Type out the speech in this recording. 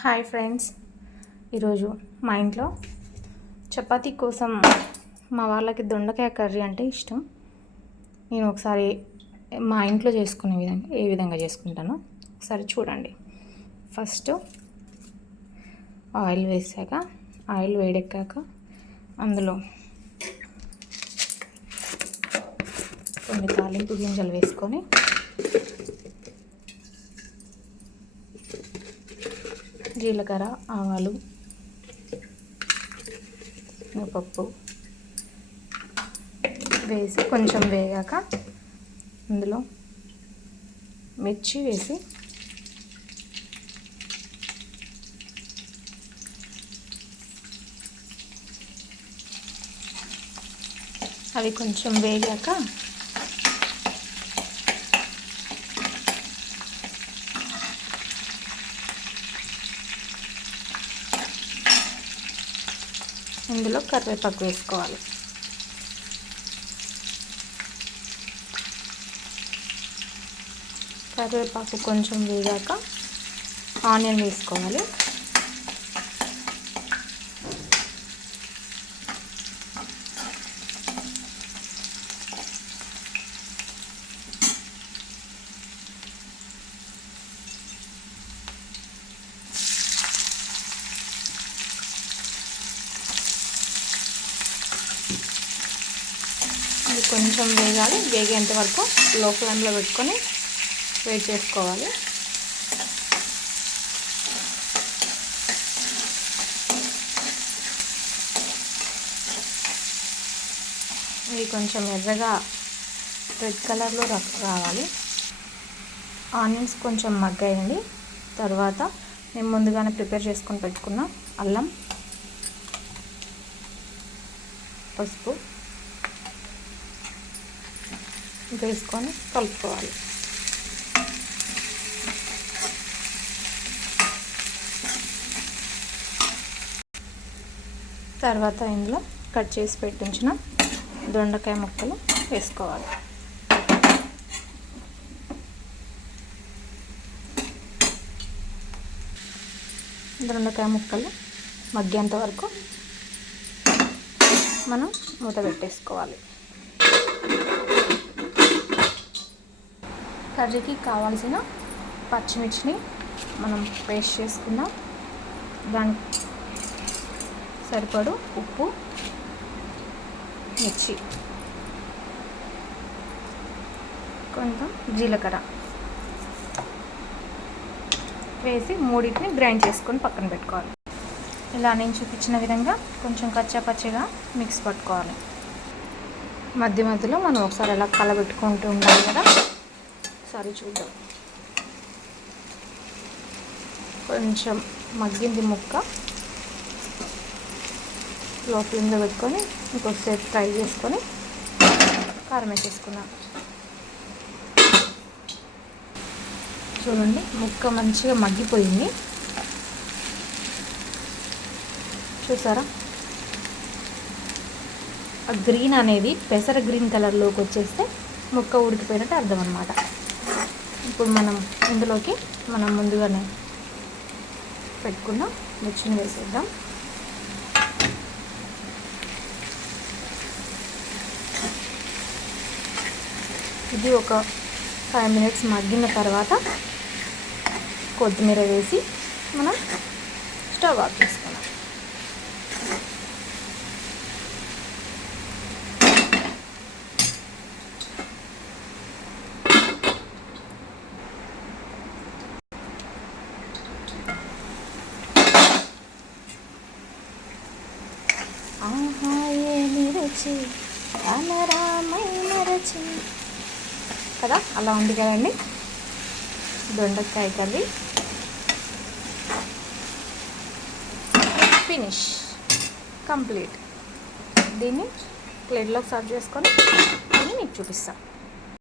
Hi friends, ఈరోజు మా ఇంట్లో చపాతీ కోసం మా వాళ్ళకి దొండకాయ కర్రీ అంటే ఇష్టం. నేను ఒకసారి మా ఇంట్లో చేసుకునే విధంగా ఏ విధంగా చేసుకుంటానో ఒకసారి చూడండి. ఫస్ట్ ఆయిల్ వేసాక ఆయిల్ వేడెక్కాక అందులో కొన్ని తాలింపు గింజలు వేసుకొని జీలకర్ర, ఆవాలు, పప్పు వేసి కొంచెం వేగాక అందులో మిర్చి వేసి అవి కొంచెం వేగాక ఇందులో కరివేపాకు వేసుకోవాలి. కరివేపాకు కొంచెం వేగాక ఆనియన్ వేసుకోవాలి. ఇది కొంచెం వేగాలి. వేగేంత వరకు లో ఫ్లేమ్లో పెట్టుకొని వెయిట్ చేసుకోవాలి. ఇది కొంచెం ఎర్రగా రెడ్ కలర్లో రావాలి. ఆనియన్స్ కొంచెం మగ్గాయండి. తర్వాత నేను ముందుగానే ప్రిపేర్ చేసుకొని పెట్టుకున్న అల్లం, పసుపు వేసుకొని కలుపుకోవాలి. తర్వాత ఇందులో కట్ చేసి పెట్టించిన దొండకాయ ముక్కలు వేసుకోవాలి. దొండకాయ ముక్కలు మగ్గేంత వరకు మనం మూత పెట్టేసుకోవాలి. కర్రీకి కావాల్సిన పచ్చిమిర్చిని మనం పేస్ట్ చేసుకుందాం. దానికి సరిపడు ఉప్పు, మిర్చి, కొంచెం జీలకర్ర వేసి మూడింటిని గ్రైండ్ చేసుకొని పక్కన పెట్టుకోవాలి. ఇలా నేను చూపించిన విధంగా కొంచెం కచ్చా పచ్చిగా మిక్స్ పట్టుకోవాలి. మధ్య మధ్యలో మనం ఒకసారి అలా కలబెట్టుకుంటూ ఉండాలి కదా. ఒకసారి చూద్దాం. కొంచెం మగ్గింది ముక్క. లో ఫ్లేమ్లో పెట్టుకొని ఇంకొకసేపు ఫ్రై చేసుకొని కారం వేసేసుకున్నాను. చూడండి, ముక్క మంచిగా మగ్గిపోయింది. చూసారా, ఆ గ్రీన్ అనేది పెసర గ్రీన్ కలర్లోకి వచ్చేస్తే ముక్క ఉడికిపోయినట్టు అర్థం అన్నమాట. ఇప్పుడు మనం ఇందులోకి మనం ముందుగానే పెట్టుకున్న మిర్చిని వేసేద్దాం. ఇది ఒక 5 minutes మగ్గిన తర్వాత కొత్తిమీర వేసి మనం స్టవ్ ఆఫ్ చేసుకున్నాం. ఆహా ఏమి రుచి అలరామైన రుచి కదా. అలా ఉంది కదండి దొండకాయ కర్రీ. Finish, complete. దీన్ని ప్లేట్లోకి సర్వ్ చేసుకొని మీకు చూపిస్తాను.